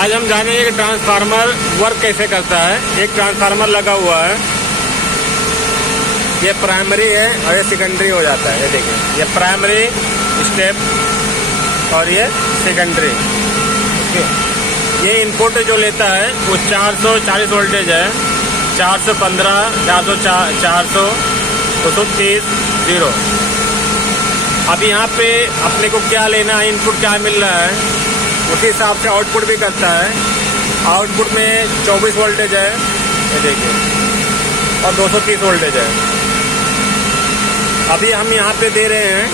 आज हम जानेंगे कि ट्रांसफार्मर वर्क कैसे करता है। एक ट्रांसफार्मर लगा हुआ है, ये प्राइमरी है और ये सेकेंडरी हो जाता है। ये देखिए, ये प्राइमरी स्टेप और ये सेकेंडरी। ओके, ये इनपुट जो लेता है वो 440 वोल्टेज है, 415, 400, 230, 0। अब यहाँ पे अपने को क्या लेना है, इनपुट क्या मिल रहा है, उसी हिसाब से आउटपुट भी करता है। आउटपुट में 24 वोल्टेज है, ये देखिए, और 230 वोल्टेज है। अभी हम यहाँ पे दे रहे हैं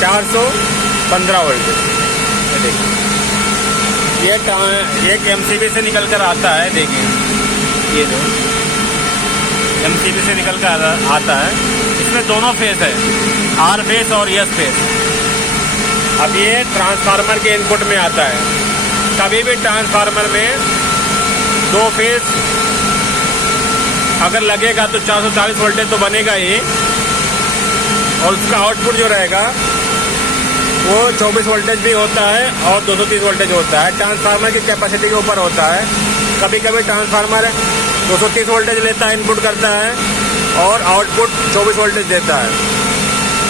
415 वोल्टेज। ये देखिए, ये एक एमसीबी से निकल कर आता है। देखिए, ये जो एमसीबी से निकल कर आता है, इसमें दोनों फेस है, आर फेस और एस फेस। अब ये ट्रांसफार्मर के इनपुट में आता है। कभी भी ट्रांसफार्मर में दो फेस अगर लगेगा तो 440 वोल्टेज तो बनेगा ही, और उसका आउटपुट जो रहेगा वो 24 वोल्टेज भी होता है और 230 वोल्टेज होता है। ट्रांसफार्मर की कैपेसिटी के ऊपर होता है। कभी कभी ट्रांसफार्मर 230 वोल्टेज लेता है, इनपुट करता है, और आउटपुट 24 वोल्टेज देता है।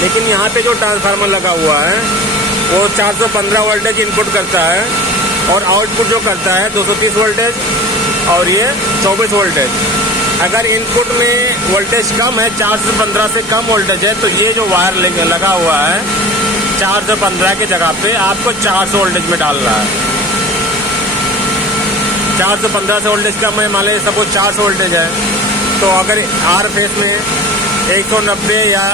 लेकिन यहाँ पे जो ट्रांसफार्मर लगा हुआ है वो 415 वोल्टेज इनपुट करता है, और आउटपुट जो करता है 230 वोल्टेज और ये 24 वोल्टेज। अगर इनपुट में वोल्टेज कम है, 415 से कम वोल्टेज है, तो ये जो वायर लगा हुआ है 415 की जगह पे आपको 400 वोल्टेज में डालना है। 415 से वोल्टेज कम है, मान लीजिए सपोज 400 वोल्टेज है, तो अगर आर फेस में 190 या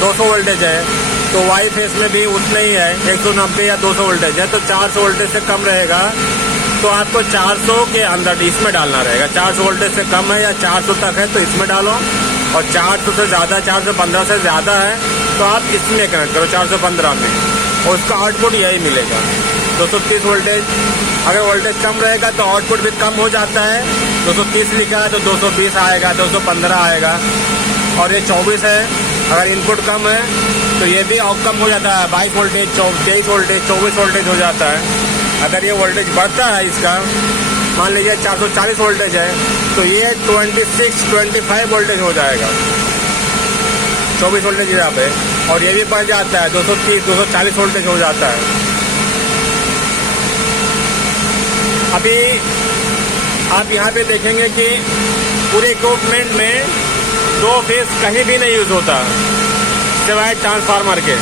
200 वोल्टेज है, तो वाई फेस में भी उतना ही है, 190 या 200 वोल्टेज है, तो 400 वोल्टेज से कम रहेगा तो आपको 400 के अंदर इसमें डालना रहेगा। 400 वोल्टेज से कम है या 400 तक है तो इसमें डालो, और 400 से ज़्यादा, 415 से ज़्यादा है तो आप इसमें कनेक्ट करो 415 में, और उसका आउटपुट यही मिलेगा 230 वोल्टेज। अगर वोल्टेज कम रहेगा तो आउटपुट भी कम हो जाता है। 230 लिखा है तो 220 आएगा, 215 आएगा, और ये 24 है। अगर इनपुट कम है तो ये भी कम हो जाता है, 22 वोल्टेज, 23 वोल्टेज, 24 वोल्टेज हो जाता है। अगर ये वोल्टेज बढ़ता है इसका, मान लीजिए 440 वोल्टेज है, तो ये 25 वोल्टेज हो जाएगा, 24 वोल्टेज यहाँ पे, और ये भी बढ़ जाता है 230, 240 वोल्टेज हो जाता है। अभी आप यहाँ पे देखेंगे कि पूरे इक्विपमेंट में दो फेस कहीं भी नहीं यूज होता सिवाय ट्रांसफार्मर के।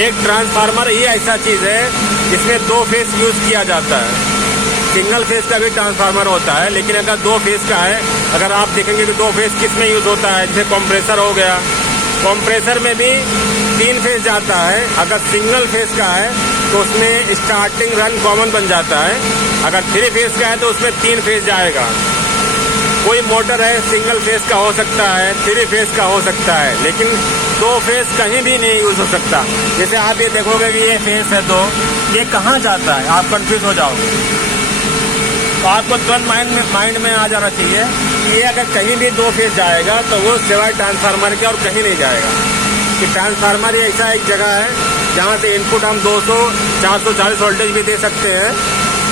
एक ट्रांसफार्मर ही ऐसा चीज है जिसमें दो फेस यूज किया जाता है। सिंगल फेस का भी ट्रांसफार्मर होता है, लेकिन अगर दो फेस का है, अगर आप देखेंगे कि दो फेस किस में यूज होता है, जैसे कंप्रेसर हो गया, कंप्रेसर में भी 3 फेस जाता है। अगर सिंगल फेस का है तो उसमें स्टार्टिंग रन कॉमन बन जाता है। अगर 3 फेस का है तो उसमें 3 फेस जाएगा। कोई मोटर है सिंगल फेस का हो सकता है, 3 फेस का हो सकता है, लेकिन 2 फेस कहीं भी नहीं यूज हो सकता। जैसे आप ये देखोगे कि ये फेस है, तो ये कहाँ जाता है, आप कंफ्यूज हो जाओगे। तो आपको तुरंत माइंड में आ जाना चाहिए कि ये अगर कहीं भी 2 फेस जाएगा तो वो सिवाय ट्रांसफार्मर के और कहीं नहीं जाएगा। कि ट्रांसफार्मर ये ऐसा एक जगह है जहाँ से इनपुट हम 200, 440 वोल्टेज भी दे सकते हैं,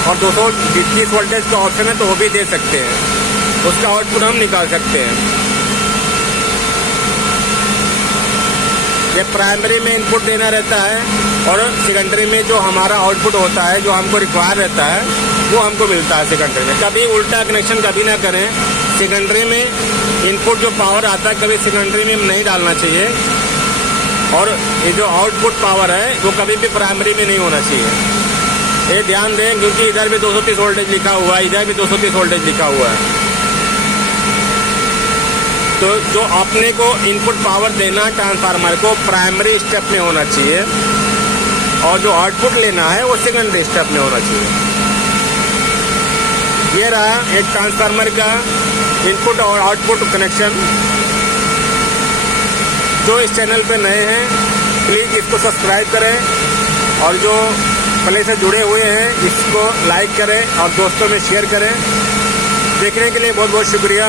और 230 वोल्टेज का ऑप्शन है तो वो भी दे सकते हैं। उसका आउटपुट हम निकाल सकते हैं। ये प्राइमरी में इनपुट देना रहता है, और सेकेंडरी में जो हमारा आउटपुट होता है, जो हमको रिक्वायर रहता है, वो हमको मिलता है सेकेंडरी में। कभी उल्टा कनेक्शन कभी ना करें। सेकेंडरी में इनपुट जो पावर आता है कभी सेकेंडरी में नहीं डालना चाहिए, और ये जो आउटपुट पावर है वो कभी भी प्राइमरी में नहीं होना चाहिए। ये ध्यान दें, क्योंकि इधर भी 230 वोल्टेज लिखा हुआ है, इधर भी 230 वोल्टेज लिखा हुआ है। तो जो अपने को इनपुट पावर देना ट्रांसफार्मर को प्राइमरी स्टेप में होना चाहिए, और जो आउटपुट लेना है वो सेकेंडरी स्टेप में होना चाहिए। ये रहा एक ट्रांसफार्मर का इनपुट और आउटपुट कनेक्शन। जो इस चैनल पे नए हैं प्लीज़ इसको सब्सक्राइब करें, और जो पहले से जुड़े हुए हैं इसको लाइक करें और दोस्तों में शेयर करें। देखने के लिए बहुत बहुत शुक्रिया।